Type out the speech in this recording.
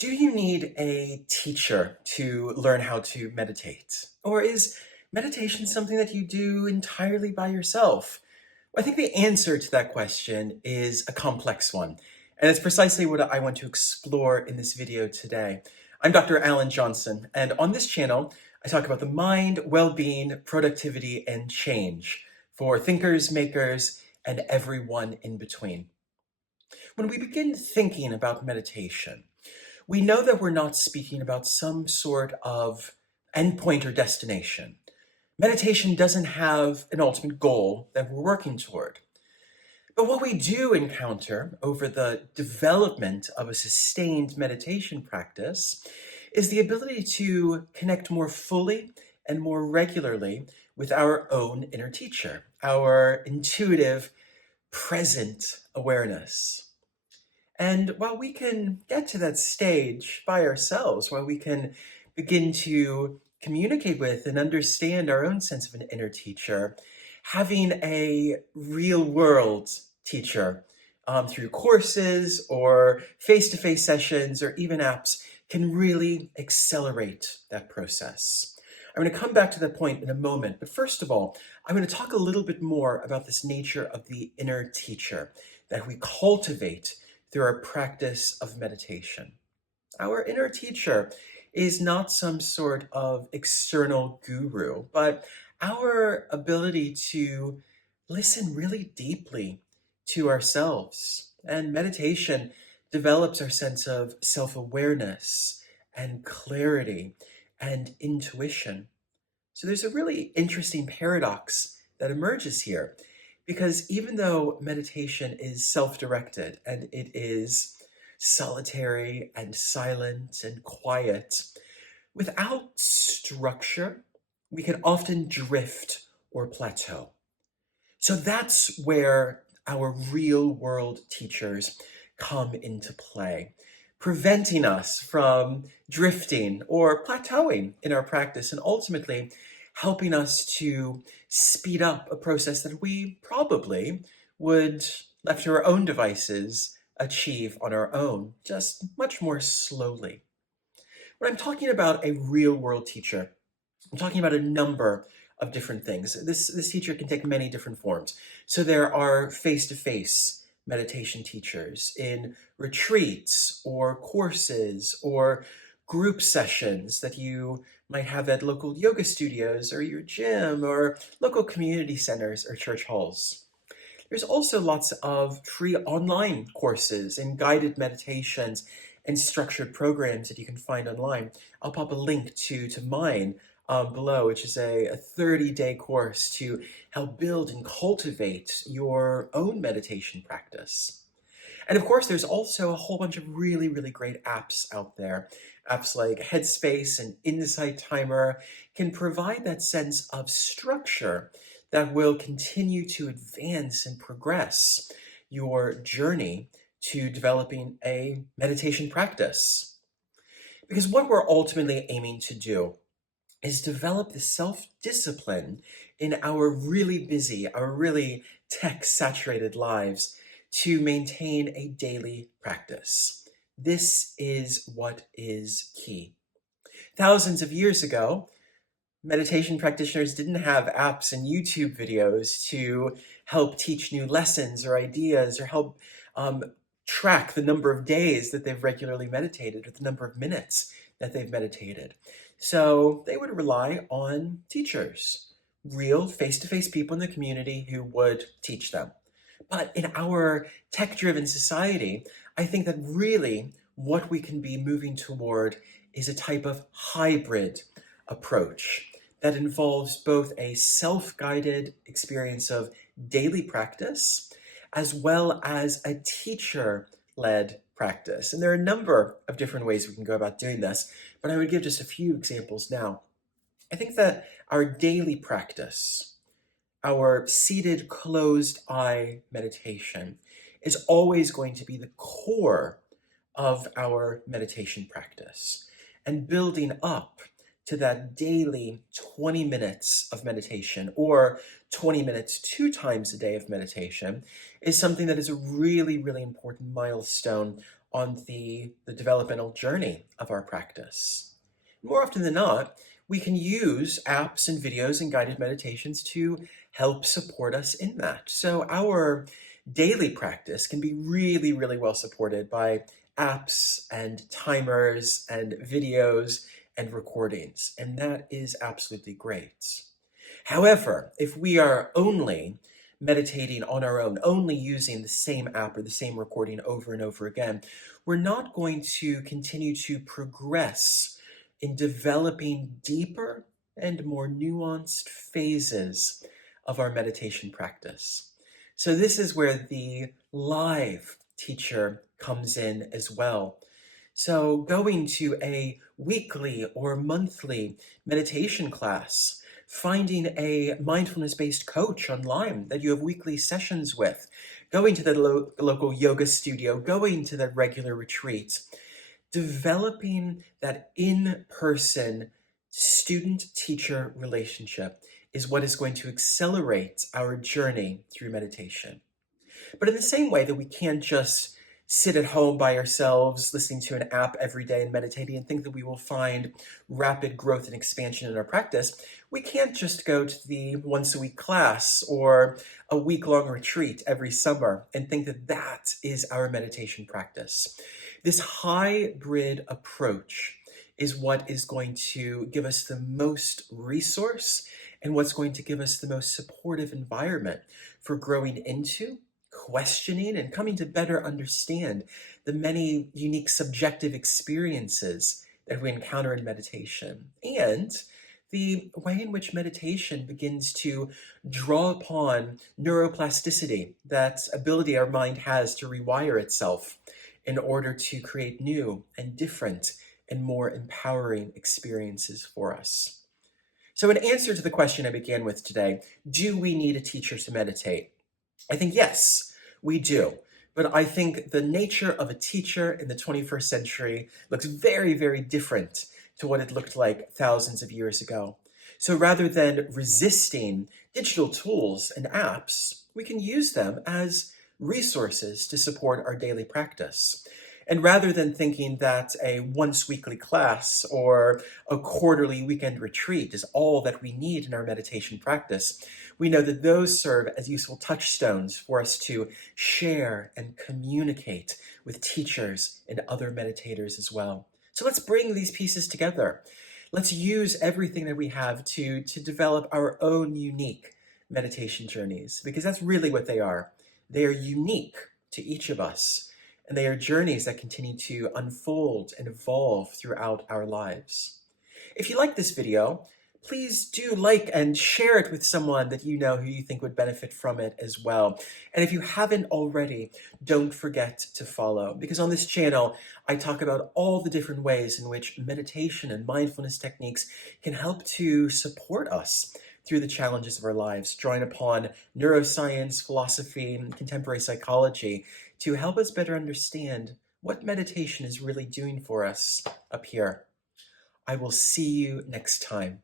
Do you need a teacher to learn how to meditate? Or is meditation something that you do entirely by yourself? Well, I think the answer to that question is a complex one. And it's precisely what I want to explore in this video today. I'm Dr. Alan Johnson, and on this channel, I talk about the mind, well-being, productivity, and change for thinkers, makers, and everyone in between. When we begin thinking about meditation, we know that we're not speaking about some sort of endpoint or destination. Meditation doesn't have an ultimate goal that we're working toward. But what we do encounter over the development of a sustained meditation practice is the ability to connect more fully and more regularly with our own inner teacher, our intuitive, present awareness. And while we can get to that stage by ourselves, while we can begin to communicate with and understand our own sense of an inner teacher, having a real world teacher through courses or face-to-face sessions or even apps can really accelerate that process. I'm going to come back to that point in a moment, but first of all, I'm going to talk a little bit more about this nature of the inner teacher that we cultivate through our practice of meditation. Our inner teacher is not some sort of external guru, but our ability to listen really deeply to ourselves. And meditation develops our sense of self-awareness and clarity and intuition. So there's a really interesting paradox that emerges here. Because even though meditation is self-directed and it is solitary and silent and quiet, without structure, we can often drift or plateau. So that's where our real-world teachers come into play, preventing us from drifting or plateauing in our practice and ultimately helping us to speed up a process that we probably would, left to our own devices, achieve on our own, just much more slowly. When I'm talking about a real-world teacher, I'm talking about a number of different things. This teacher can take many different forms. So there are face-to-face meditation teachers in retreats or courses or group sessions that you might have at local yoga studios or your gym or local community centers or church halls. There's also lots of free online courses and guided meditations and structured programs that you can find online. I'll pop a link to mine below, which is a 30-day course to help build and cultivate your own meditation practice. And of course, there's also a whole bunch of really, really great apps out there. Apps like Headspace and Insight Timer can provide that sense of structure that will continue to advance and progress your journey to developing a meditation practice. Because what we're ultimately aiming to do is develop the self-discipline in our really busy, our really tech-saturated lives to maintain a daily practice. This is what is key. Thousands of years ago, meditation practitioners didn't have apps and YouTube videos to help teach new lessons or ideas or help track the number of days that they've regularly meditated or the number of minutes that they've meditated. So they would rely on teachers, real face-to-face people in the community who would teach them. But in our tech-driven society, I think that really what we can be moving toward is a type of hybrid approach that involves both a self-guided experience of daily practice as well as a teacher-led practice. And there are a number of different ways we can go about doing this, but I would give just a few examples now. I think that our daily practice, our seated closed eye meditation, is always going to be the core of our meditation practice. And building up to that daily 20 minutes of meditation or 20 minutes 2 times a day of meditation is something that is a really, really important milestone on the developmental journey of our practice. More often than not, we can use apps and videos and guided meditations to help support us in that. So our daily practice can be really, really well supported by apps and timers and videos and recordings, and that is absolutely great. However, if we are only meditating on our own, only using the same app or the same recording over and over again, we're not going to continue to progress in developing deeper and more nuanced phases of our meditation practice. So this is where the live teacher comes in as well. So going to a weekly or monthly meditation class, finding a mindfulness-based coach online that you have weekly sessions with, going to the local yoga studio, going to the regular retreat, developing that in-person student-teacher relationship is what is going to accelerate our journey through meditation. But in the same way that we can't just sit at home by ourselves, listening to an app every day and meditating and think that we will find rapid growth and expansion in our practice, we can't just go to the once-a-week class or a week-long retreat every summer and think that that is our meditation practice. This hybrid approach is what is going to give us the most resource and what's going to give us the most supportive environment for growing into, questioning, and coming to better understand the many unique subjective experiences that we encounter in meditation, and the way in which meditation begins to draw upon neuroplasticity, that ability our mind has to rewire itself in order to create new and different and more empowering experiences for us. So in answer to the question I began with today, do we need a teacher to meditate? I think yes, we do. But I think the nature of a teacher in the 21st century looks very, very different to what it looked like thousands of years ago. So rather than resisting digital tools and apps, we can use them as resources to support our daily practice. And rather than thinking that a once weekly class or a quarterly weekend retreat is all that we need in our meditation practice, we know that those serve as useful touchstones for us to share and communicate with teachers and other meditators as well. So let's bring these pieces together. Let's use everything that we have to develop our own unique meditation journeys, because that's really what they are. They are unique to each of us, and they are journeys that continue to unfold and evolve throughout our lives. If you like this video, please do like and share it with someone that you know who you think would benefit from it as well. And if you haven't already, don't forget to follow, because on this channel, I talk about all the different ways in which meditation and mindfulness techniques can help to support us through the challenges of our lives, drawing upon neuroscience, philosophy, and contemporary psychology to help us better understand what meditation is really doing for us up here. I will see you next time.